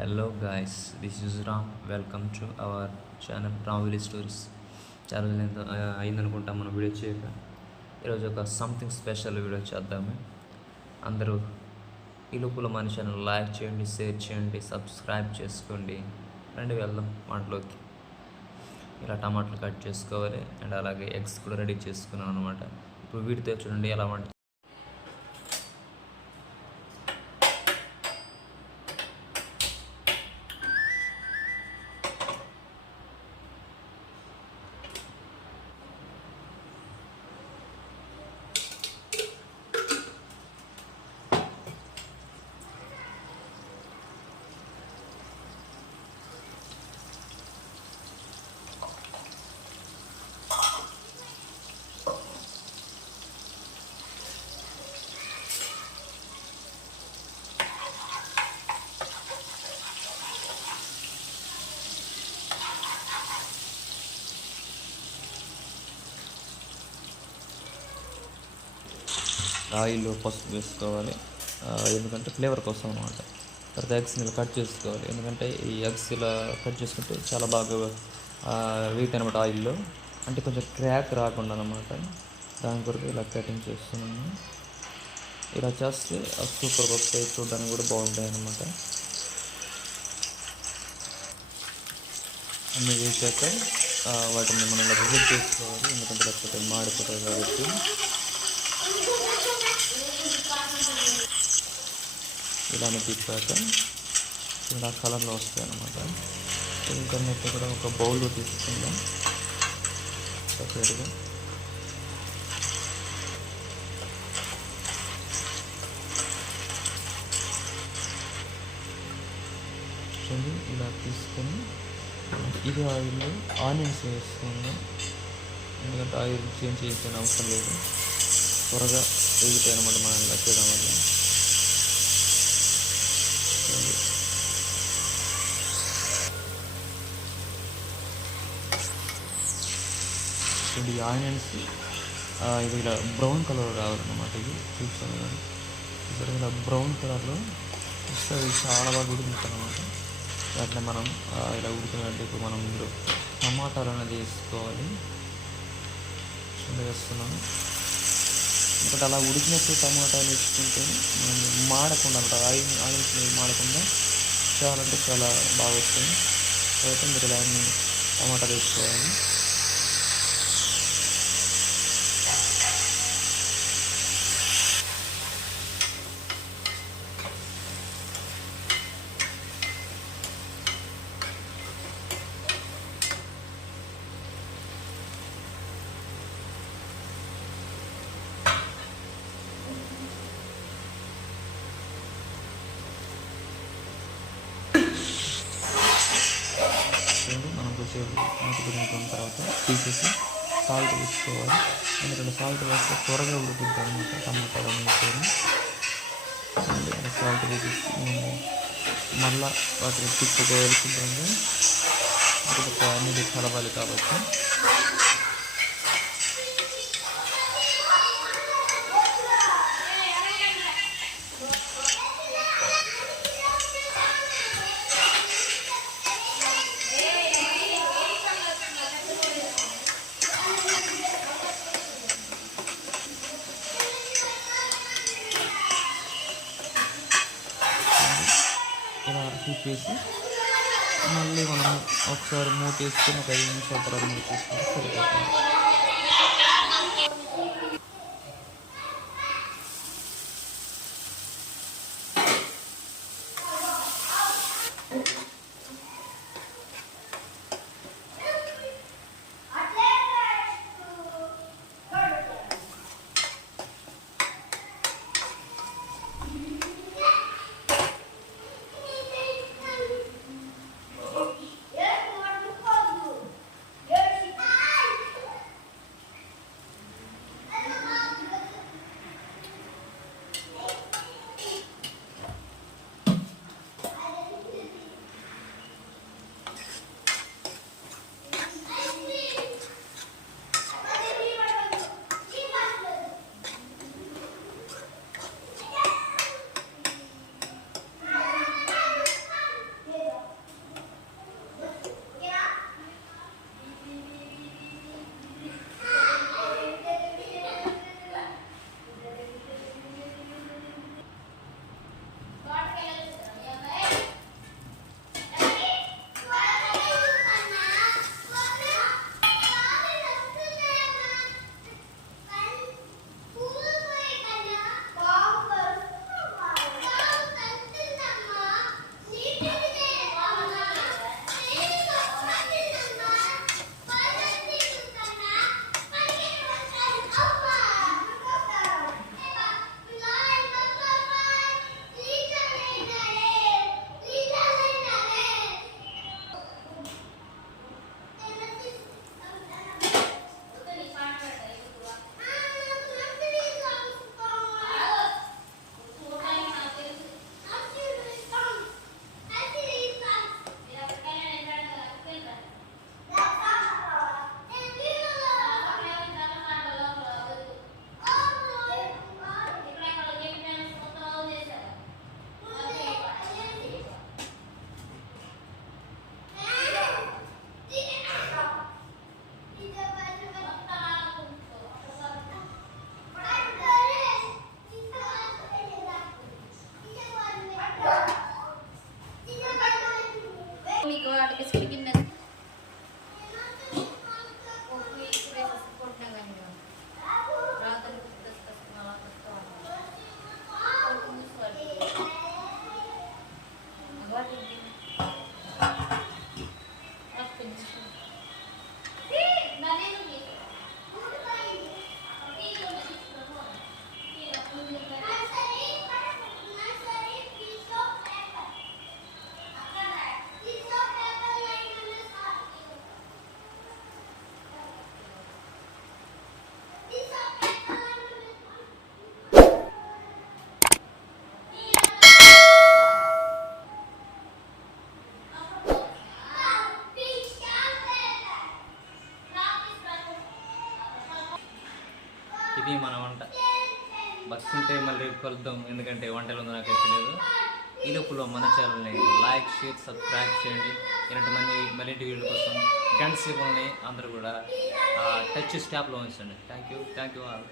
Hello guys, this is Ram. Welcome to our channel Ram village stories. చాలా రోజులు అయిందనుకుంటాం మనం video చేయక. ఈరోజు ఒక సంథింగ్ స్పెషల్ వీడియో చేద్దాము. అందరూ ఈ లోపల మన ఛానల్ లైక్ చేయండి, షేర్ చేయండి, సబ్స్క్రైబ్ చేసుకోండి. రండి వెళ్దాం వంటలోకి. ఇలా టమాటాలు కట్ చేసుకోవాలి అండ్ అలాగే ఎగ్స్ కూడా రెడీ చేసుకున్నాను అనమాట. ఇప్పుడు వీటితో చూడండి ఎలా వంట. ఆయిల్లో పసుపు వేసుకోవాలి, ఎందుకంటే ఫ్లేవర్ కోసం అనమాట. తర్వాత ఎగ్స్ని ఇలా కట్ చేసుకోవాలి, ఎందుకంటే ఈ ఎగ్స్ ఇలా కట్ చేసుకుంటే చాలా బాగా వేగుతాయి అనమాట ఆయిల్లో. అంటే కొంచెం క్రాక్ రాకుండా అనమాట, దాని కొరకు ఇలా కటింగ్ చేస్తున్నాను. ఇలా చేస్తే సూపర్గా వస్తాయి, చూడడానికి కూడా బాగుంటాయి అన్నమాట. అన్నీ వేసాక వాటిని మనం ఇలా రిజెక్ట్ చేసుకోవాలి, ఎందుకంటే లేకపోతే మాడిపోతాయి కాబట్టి. ఇలానే తిప్పాక ఇలా కలర్లో వస్తాయి అన్నమాట. ఇంకొన్నిటి కూడా ఒక బౌల్లో తీసుకుందాం సపరేట్గా. చూడండి, ఇలా తీసుకొని ఇది ఆయిల్లో ఆనియన్స్ వేసుకుందాం, ఎందుకంటే ఆయిల్ చేంజ్ చేసిన అవసరం లేదు, త్వరగా వేగుతాయి అన్నమాట మనం ఇలా చేయడం వల్ల. ఈ ఆనియన్స్ ఇది ఇలా బ్రౌన్ కలర్ రావాలన్నమాట. ఇది చూసాను కానీ ఇక్కడ ఇలా బ్రౌన్ కలర్లో వస్తే అది చాలా బాగా ఉడుకుతుంది అనమాట. దాంట్లో మనం ఇలా ఉడికినట్టు ఇప్పుడు మనం ఇందులో టమాటాలు అనేది వేసుకోవాలి. వేస్తున్నాను, ఎందుకంటే అలా ఉడికినప్పుడు టమాటాలు వేసుకుంటే మనం మాడకుండా అనమాట, ఆయిల్స్ మాడకుండా చాలా అంటే చాలా బాగా వస్తుంది. కాబట్టి మీరు ఇలా అన్ని టమాటాలు వేసుకోవాలి. మనం కొద్దిసేపు మూత తర్వాత తీసేసి సాల్ట్ వేసుకోవాలి, ఎందుకంటే సాల్ట్ వేస్తే త్వరగా ఉడుకుతుంది అనమాట టమాటాలు వేసుకొని. సాల్ట్ వేసేసి మేము మళ్ళీ వాటిని తిప్పుకోవాలి శుభ్రంగా, అనేది కలవాలి కాబట్టి. ఇలా తిప్పేసి మళ్ళీ మనం ఒకసారి మూత వేసుకొని ఒక 5 నిమిషాల తర్వాత మూత తీసుకొని సరిపోతుంది. బిస్కెట్ గిన్నె కొట్టినా కానీ రాత్రి ఇది మన వంట. బతుంటే మళ్ళీ రేపు కలుద్దాం, ఎందుకంటే వంటలు ఉందో నాకు తెలియదు. ఈ లోపల మన ఛానల్ని లైక్, షేర్, సబ్స్క్రైబ్ చేయండి. ఇలాంటి మరిన్ని వీడియోల కోసం గంట సేపు ఉన్నాయి అందరూ కూడా టచ్ స్టాప్లో ఉంచండి. Thank you all.